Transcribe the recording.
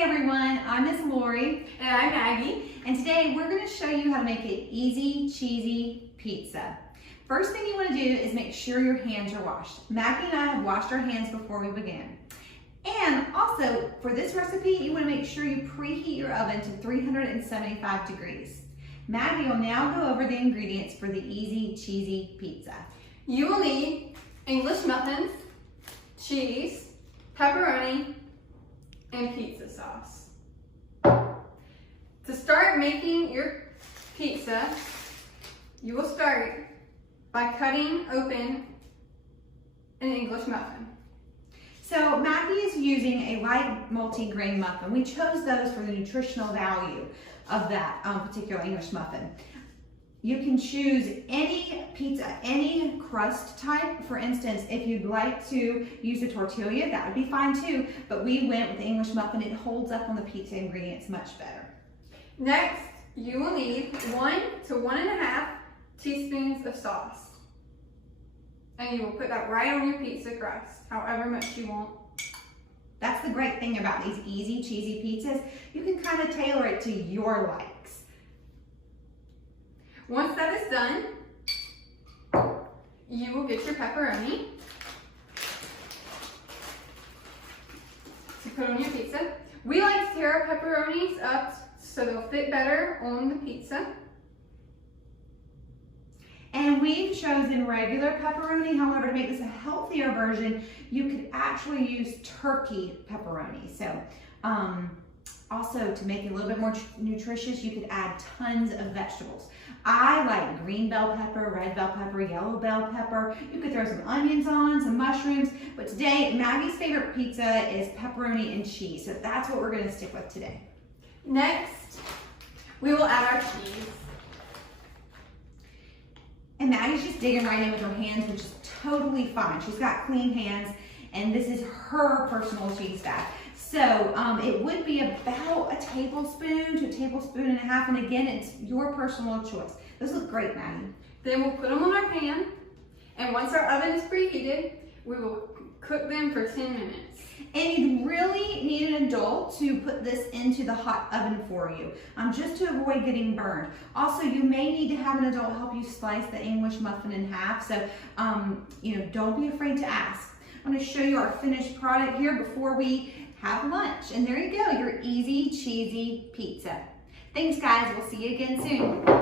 Hey everyone, I'm Miss Lori. And I'm Maggie. And today we're going to show you how to make an easy, cheesy pizza. First thing you want to do is make sure your hands are washed. Maggie and I have washed our hands before we began. And also, for this recipe, you want to make sure you preheat your oven to 375 degrees. Maggie will now go over the ingredients for the easy, cheesy pizza. You will need English muffins, cheese, pepperoni, and pizza sauce. To start making your pizza, you will start by cutting open an English muffin. So Maggie is using a light multi-grain muffin. We chose those for the nutritional value of that particular English muffin. You can choose any pizza, any crust type. For instance, if you'd like to use a tortilla, that would be fine too, but we went with the English muffin. It holds up on the pizza ingredients much better. Next, you will need 1 to 1.5 teaspoons of sauce. And you will put that right on your pizza crust, however much you want. That's the great thing about these easy, cheesy pizzas. You can kind of tailor it to your likes. Once that is done, you will get your pepperoni to put on your pizza. We like to tear our pepperonis up so they'll fit better on the pizza. And we've chosen regular pepperoni. However, to make this a healthier version, you could actually use turkey pepperoni. So also to make it a little bit more nutritious, you could add tons of vegetables. I like green bell pepper, red bell pepper, yellow bell pepper. You could throw some onions on, some mushrooms. But today, Maggie's favorite pizza is pepperoni and cheese. So that's what we're gonna stick with today. Next, we will add our cheese. And Maggie's just digging right in with her hands, which is totally fine. She's got clean hands, and this is her personal cheese stack. So it would be about a tablespoon to a tablespoon and a half, and again, it's your personal choice. Those look great, Maggie. Then we'll put them on our pan, and once our oven is preheated, we will cook them for 10 minutes. And you'd really need an adult to put this into the hot oven for you, just to avoid getting burned. Also, you may need to have an adult help you slice the English muffin in half, so don't be afraid to ask. I'm going to show you our finished product here before we have lunch. And there you go, your easy, cheesy pizza. Thanks, guys. We'll see you again soon.